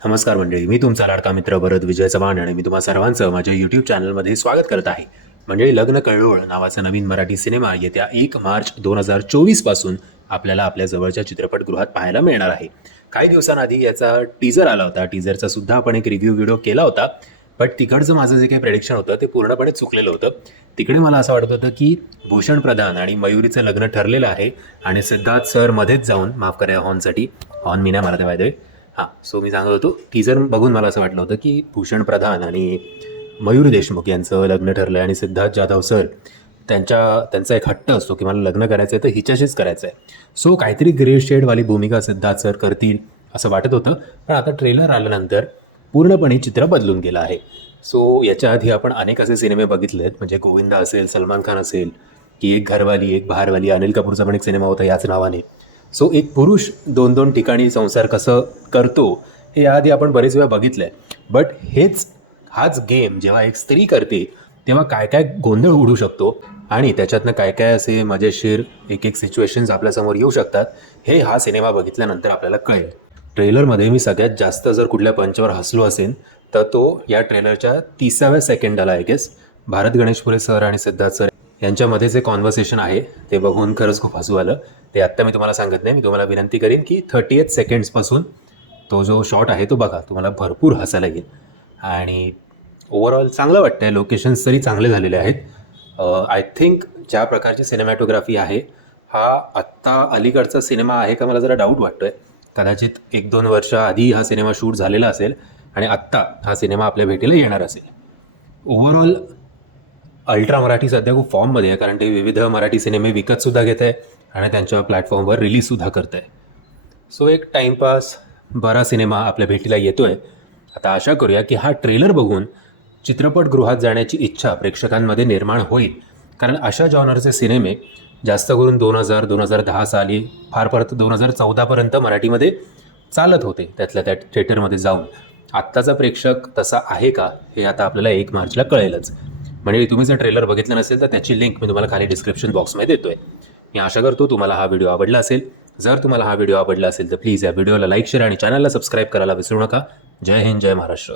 नमस्कार मंडळी, मी तुमचा लाडका मित्र भरत विजय चव्हाण आणि मी तुम्हा सर्वांचं माझ्या यूट्यूब चॅनलमध्ये स्वागत करत आहे. मंडळी, लग्न कल्लोळ नावाचा नवीन मराठी सिनेमा येत्या 1 मार्च 2024 पासून आपल्याला आपल्या जवळच्या चित्रपटगृहात पाहायला मिळणार आहे. काही दिवसांआधी याचा टीजर आला होता. टीजरचा सुद्धा आपण एक रिव्ह्यू व्हिडिओ केला होता. बट तिकडचं माझं जे काही प्रेडिक्शन होतं ते पूर्णपणे चुकलेलं होतं. तिकडे मला असं वाटत होतं की भूषण प्रधान आणि मयुरीचं लग्न ठरलेलं आहे आणि सिद्धार्थ सर मध्येच जाऊन, माफ करा हॉर्नसाठी, हॉर्न मी नाही मारत आहे. सो मी सांगत होतो, टीजर बघून मला असं वाटलं होतं की भूषण प्रधान आणि मयूर देशमुख यांचं लग्न ठरलं आहे आणि सिद्धार्थ जाधव सर त्यांचा एक हट्ट असतो की मला लग्न करायचं आहे तर हिच्याशीच करायचं आहे. सो काहीतरी ग्रे शेडवाली भूमिका सिद्धार्थ सर करतील असं वाटत होतं. पण आता ट्रेलर आल्यानंतर पूर्णपणे चित्र बदलून गेलं आहे. सो याच्या आधी आपण अनेक असे सिनेमे बघितले आहेत, म्हणजे गोविंदा असेल, सलमान खान असेल, की एक घरवाली एक बहारवाली, अनिल कपूरचा पण एक सिनेमा होता याच नावाने. सो एक पुरुष 2-2 ठिकाणी संसार कसं करतो हे याआधी आपण बरेच वेळा बघितलं आहे. बट हाच गेम जेव्हा एक स्त्री करते तेव्हा काय काय गोंधळ उडू शकतो आणि त्याच्यातनं काय काय असे मजेशीर एक सिच्युएशन्स आपल्यासमोर येऊ शकतात हे हा सिनेमा बघितल्यानंतर आपल्याला कळेल. ट्रेलरमध्ये मी सगळ्यात जास्त जर कुठल्या पंचावर हसलो असेल तर तो या ट्रेलरच्या 30व्या सेकंडाला I guess Bharat Ganeshpure sir आणि सिद्धार्थ सर यांच्यामध्ये जे कॉन्व्हर्सेशन आहे ते बघून खरंच खूप हसू आलं. ते आत्ता मी तुम्हाला सांगत नाही, मी तुम्हाला विनंती करीन की 38 सेकंड्सपासून तो जो शॉट आहे तो बघा, तुम्हाला भरपूर हसायला येईल. आणि ओव्हरऑल चांगलं वाटतं आहे. लोकेशन्स तरी चांगले झालेले आहेत. आय थिंक ज्या प्रकारची सिनेमॅटोग्राफी आहे हा आत्ता अलीकडचा सिनेमा आहे का मला जरा डाऊट वाटतो आहे. कदाचित 1-2 वर्ष आधी हा सिनेमा शूट झालेला असेल आणि आत्ता हा सिनेमा आपल्या भेटीला येणार असेल. ओव्हरऑल अल्ट्रा मराठी सध्या खूप फॉर्ममध्ये आहे, कारण ते विविध मराठी सिनेमे विकतसुद्धा घेत आहे आणि त्यांच्या प्लॅटफॉर्मवर रिलीजसुद्धा करत आहे. सो एक टाईमपास बरा सिनेमा आपल्या भेटीला येतो आहे. आता आशा करूया की हा ट्रेलर बघून चित्रपटगृहात जाण्याची इच्छा प्रेक्षकांमध्ये निर्माण होईल, कारण अशा जॉनरचे सिनेमे जास्त करून 2000-2010 साली, फार परत 2014पर्यंत मराठीमध्ये चालत होते, त्यातल्या त्या थिएटरमध्ये जाऊन. आत्ताचा प्रेक्षक तसा आहे का हे आता आपल्याला 1 मार्चला कळेलच. म्हणजे तुम्ही जर ट्रेलर बघितलं नसेल तर त्याची लिंक मी तुम्हाला खाली डिस्क्रिप्शन बॉक्समध्ये देतोय. मी आशा करतो तुम्हाला हा व्हिडिओ आवडला असेल. जर तुम्हाला हा व्हिडिओ आवडला असेल तर प्लीज या व्हिडिओला लाईक, शेअर आणि चॅनलला सबस्क्राईब करायला विसरू नका. जय हिंद, जय महाराष्ट्र.